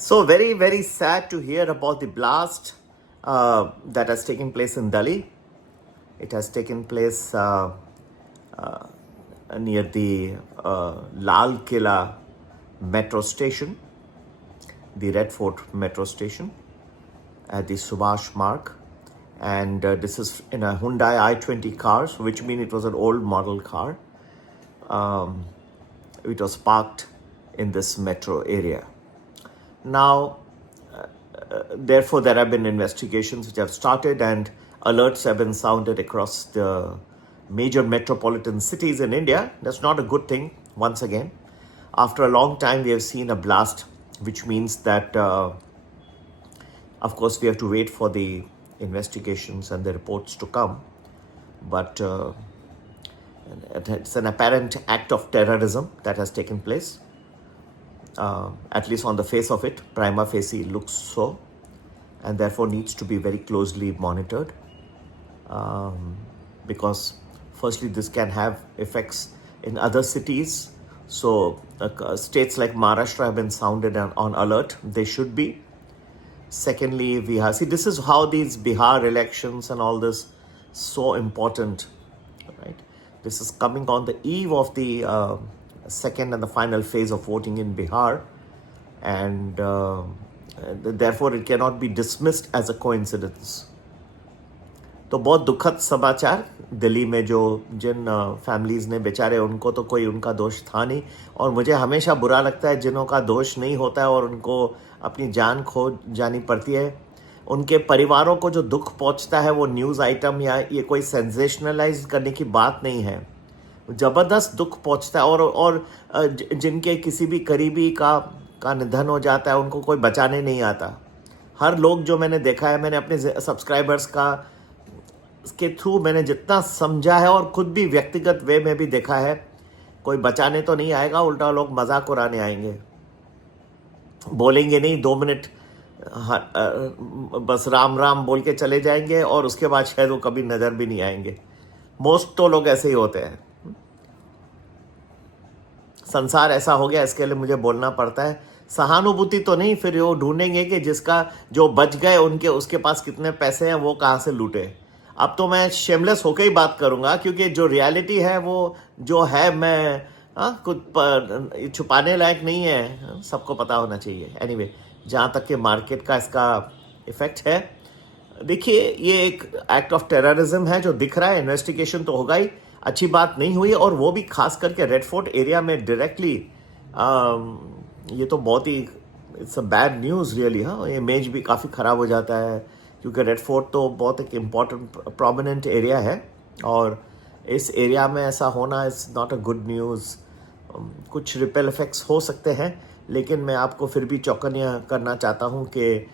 So very, very sad to hear about the blast that has taken place in Delhi. It has taken place near the Lal Killa metro station, the Red Fort metro station at the Subhash Marg. And this is in a Hyundai i20 car, which means it was an old model car. It was parked in this metro area. Now, therefore, there have been investigations which have started and alerts have been sounded across the major metropolitan cities in India. That's not a good thing, once again. After a long time, we have seen a blast, which means that, of course, we have to wait for the investigations and the reports to come. But it's an apparent act of terrorism that has taken place. At least on the face of it, prima facie looks so, and therefore needs to be very closely monitored. Because firstly, this can have effects in other cities. So states like Maharashtra have been sounded on alert. They should be. Secondly, we have, see, this is how these Bihar elections and all this so important, right? This is coming on the eve of the second and the final phase of voting in Bihar, and therefore it cannot be dismissed as a coincidence. तो बहुत दुखद समाचार दिल्ली में जो जिन families ने बेचारे, उनको तो कोई उनका दोष था नहीं, और मुझे हमेशा बुरा लगता है जिन्हों का दोष नहीं होता है और उनको अपनी जान खो जानी पड़ती है, उनके परिवारों को जो दुख पहुंचता है वो न्यूज़ आइटम या ये कोई सेंसेशनलाइज करने की बात नहीं है, ज़बरदस्त दुख पहुंचता है। और जिनके किसी भी करीबी का निधन हो जाता है उनको कोई बचाने नहीं आता। हर लोग जो मैंने देखा है, मैंने अपने सब्सक्राइबर्स के थ्रू मैंने जितना समझा है और खुद भी व्यक्तिगत वे में भी देखा है, कोई बचाने तो नहीं आएगा, उल्टा लोग मजाक उड़ाने आएंगे, बोलेंगे नहीं, 2 मिनट बस राम राम बोल के चले जाएंगे और उसके बाद शायद वो कभी नजर भी नहीं आएंगे। मोस्ट तो लोग ऐसे ही होते हैं। संसार ऐसा हो गया, इसके लिए मुझे बोलना पड़ता है। सहानुभूति तो नहीं, फिर वो ढूंढेंगे कि जिसका जो बच गए उसके पास कितने पैसे हैं, वो कहाँ से लूटे। अब तो मैं शेमलेस होकर ही बात करूंगा, क्योंकि जो रियलिटी है वो जो है, मैं कुछ छुपाने लायक नहीं है, सबको पता होना चाहिए। एनीवे, जहाँ तक कि मार्केट का इसका इफेक्ट है, देखिए ये एक एक्ट ऑफ टेररिज्म है जो दिख रहा है। इन्वेस्टिगेशन तो होगा ही, अच्छी बात नहीं हुई, और वो भी खास करके रेड फोर्ट एरिया में डायरेक्टली। ये तो बहुत ही it's a bad news really. हाँ, इमेज भी काफ़ी ख़राब हो जाता है, क्योंकि रेड फोर्ट तो बहुत एक इम्पॉर्टेंट प्रोमिनेंट एरिया है, और इस एरिया में ऐसा होना is not a good news. कुछ रिपेल इफेक्ट्स हो सकते हैं, लेकिन मैं आपको फिर भी चौकन्ना करना चाहता हूँ कि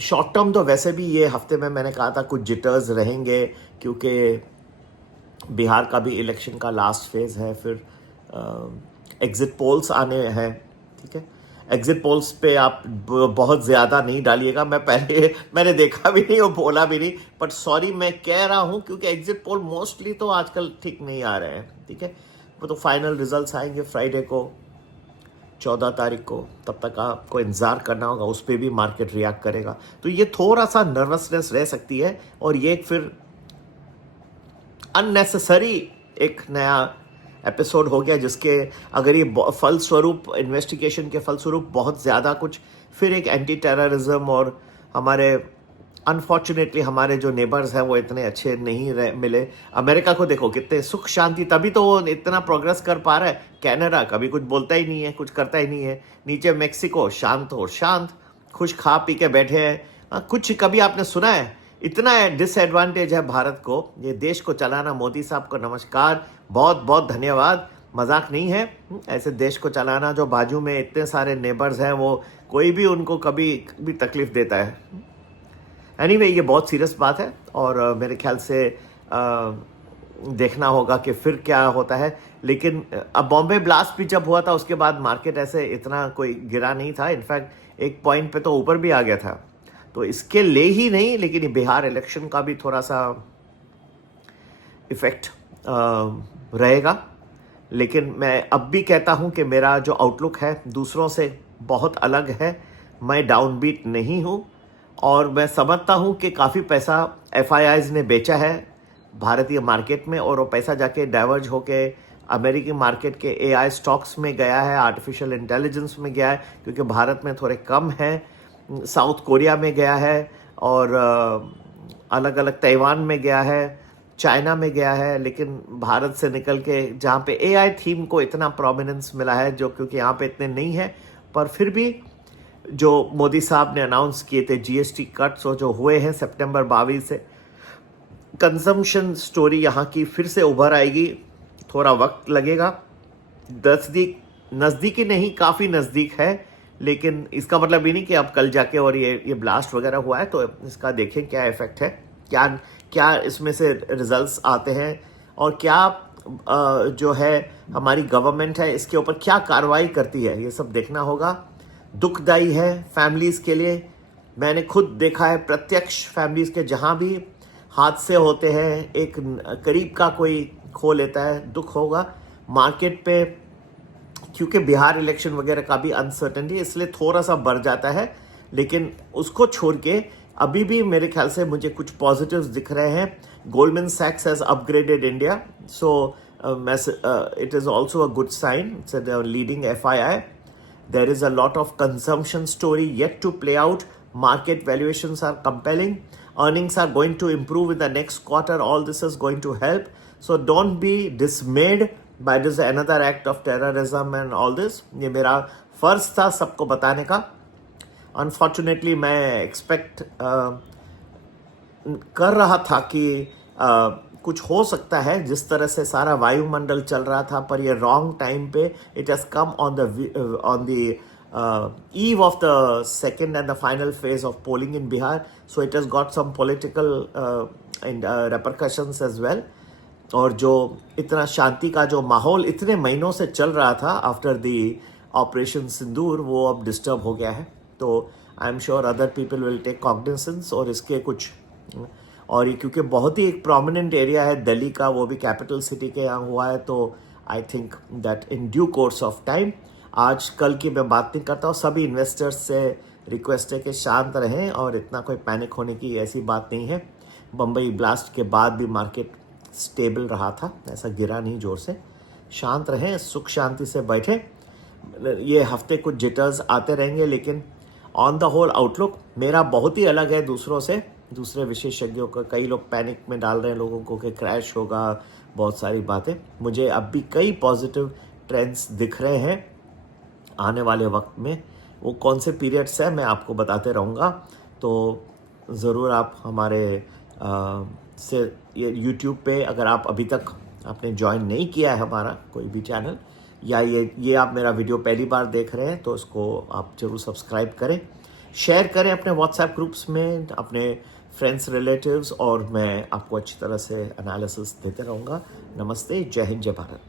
शॉर्ट टर्म तो वैसे भी ये हफ्ते में मैंने कहा था कुछ जिटर्स रहेंगे, क्योंकि बिहार का भी इलेक्शन का लास्ट फेज है, फिर एग्जिट पोल्स आने हैं। ठीक है, एग्जिट पोल्स पे आप बहुत ज़्यादा नहीं डालिएगा। मैंने देखा भी नहीं और बोला भी नहीं, बट सॉरी मैं कह रहा हूँ, क्योंकि एग्जिट पोल मोस्टली तो आजकल ठीक नहीं आ रहे हैं। ठीक है, वो तो फाइनल रिजल्ट्स आएंगे फ्राइडे को, 14 तारीख को, तब तक आपको इंतज़ार करना होगा, उस पर भी मार्केट रिएक्ट करेगा। तो ये थोड़ा सा नर्वसनेस रह सकती है, और ये फिर अननेसेसरी एक नया एपिसोड हो गया, जिसके अगर ये फलस्वरूप, इन्वेस्टिगेशन के फलस्वरूप बहुत ज़्यादा कुछ, फिर एक एंटी टेररिज्म, और हमारे अनफॉर्चुनेटली हमारे जो नेबर्स हैं वो इतने अच्छे नहीं मिले। अमेरिका को देखो कितने सुख शांति, तभी तो वो इतना प्रोग्रेस कर पा रहा है। कनाडा कभी कुछ बोलता ही नहीं है, कुछ करता ही नहीं है। नीचे मेक्सिको शांत और शांत, खुश खा पी के बैठे हैं। कुछ कभी आपने सुना है? इतना डिसएडवांटेज है भारत को, ये देश को चलाना। मोदी साहब को नमस्कार, बहुत बहुत धन्यवाद, मजाक नहीं है। ऐसे देश को चलाना, जो बाजू में इतने सारे नेबर्स हैं, वो कोई भी उनको कभी भी तकलीफ देता है। एनीवे, ये बहुत सीरियस बात है, और मेरे ख्याल से देखना होगा कि फिर क्या होता है। लेकिन अब बॉम्बे ब्लास्ट भी जब हुआ था, उसके बाद मार्केट ऐसे इतना कोई गिरा नहीं था। इनफैक्ट एक पॉइंट पे तो ऊपर भी आ गया था। तो इसके लिए ही नहीं, लेकिन बिहार इलेक्शन का भी थोड़ा सा इफेक्ट रहेगा। लेकिन मैं अब भी कहता हूं कि मेरा जो आउटलुक है दूसरों से बहुत अलग है। मैं डाउनबीट नहीं हूं और मैं समझता हूं कि काफ़ी पैसा FIIs ने बेचा है भारतीय मार्केट में, और वो पैसा जाके डाइवर्ज होके अमेरिकी मार्केट के AI स्टॉक्स में गया है, आर्टिफिशियल इंटेलिजेंस में गया है क्योंकि भारत में थोड़े कम है, साउथ कोरिया में गया है, और अलग अलग ताइवान में गया है, चाइना में गया है। लेकिन भारत से निकल के जहाँ पे AI थीम को इतना प्रोमिनेंस मिला है, जो क्योंकि यहाँ पे इतने नहीं है, पर फिर भी जो मोदी साहब ने अनाउंस किए थे GST कट्स जो हुए हैं सितंबर 22 से, कंजम्पशन स्टोरी यहाँ की फिर से उभर आएगी। थोड़ा वक्त लगेगा, नज़दीकी नहीं, काफ़ी नज़दीक है, लेकिन इसका मतलब ये नहीं कि अब कल जाके और ये ब्लास्ट वगैरह हुआ है तो इसका देखें क्या इफेक्ट है, क्या इसमें से रिजल्ट्स आते हैं, और क्या जो है हमारी गवर्नमेंट है इसके ऊपर क्या कार्रवाई करती है, ये सब देखना होगा। दुखदाई है फैमिलीज़ के लिए। मैंने खुद देखा है प्रत्यक्ष फैमिलीज़ के, जहाँ भी हादसे होते हैं एक करीब का कोई खो लेता है, दुख होगा। मार्केट पे क्योंकि बिहार इलेक्शन वगैरह का भी अनसर्टेनिटी, इसलिए थोड़ा सा बढ़ जाता है, लेकिन उसको छोड़ के अभी भी मेरे ख्याल से मुझे कुछ पॉजिटिव्स दिख रहे हैं। गोल्डमैन सैक्स has upgraded India, so it is also a good sign. It's a leading FII. There is a lot of consumption story yet to play out. Market valuations are compelling. Earnings are going to improve in the next quarter. All this is going to help. So don't be dismayed by this another act of terrorism and all this. ये मेरा फर्ज था सबको बताने का। Unfortunately मैं expect कर रहा था कि कुछ हो सकता है, जिस तरह से सारा वायुमंडल चल रहा था, पर ये रॉन्ग टाइम पे it has come on the eve of the second and the final phase of polling in Bihar, so it has got some political and repercussions as well. और जो इतना शांति का जो माहौल इतने महीनों से चल रहा था आफ्टर द ऑपरेशन सिंदूर, वो अब डिस्टर्ब हो गया है। तो I am sure other people will take cognizance, और इसके कुछ, और ये क्योंकि बहुत ही एक प्रोमिनेंट एरिया है दिल्ली का, वो भी कैपिटल सिटी के यहाँ हुआ है, तो I think that in due course of time, आज कल की मैं बात नहीं करता हूँ। सभी इन्वेस्टर्स से रिक्वेस्ट है कि शांत रहें, और इतना कोई पैनिक होने की ऐसी बात नहीं है। बम्बई ब्लास्ट के बाद भी मार्केट स्टेबल रहा था, ऐसा गिरा नहीं जोर से। शांत रहें, सुख शांति से बैठे। ये हफ्ते कुछ जिटर्स आते रहेंगे, लेकिन ऑन द होल आउटलुक मेरा बहुत ही अलग है दूसरों से, दूसरे विशेषज्ञों का। कई लोग पैनिक में डाल रहे हैं लोगों को कि क्रैश होगा, बहुत सारी बातें। मुझे अब भी कई पॉजिटिव ट्रेंड्स दिख रहे हैं आने वाले वक्त में। वो कौन से पीरियड्स हैं मैं आपको बताते रहूँगा, तो ज़रूर आप हमारे से ये यूट्यूब पे, अगर आप अभी तक आपने ज्वाइन नहीं किया है हमारा कोई भी चैनल, या ये आप मेरा वीडियो पहली बार देख रहे हैं, तो इसको आप ज़रूर सब्सक्राइब करें, शेयर करें अपने व्हाट्सएप ग्रुप्स में, अपने फ्रेंड्स रिलेटिव्स, और मैं आपको अच्छी तरह से एनालिसिस देते रहूँगा। नमस्ते, जय हिंद, जय भारत।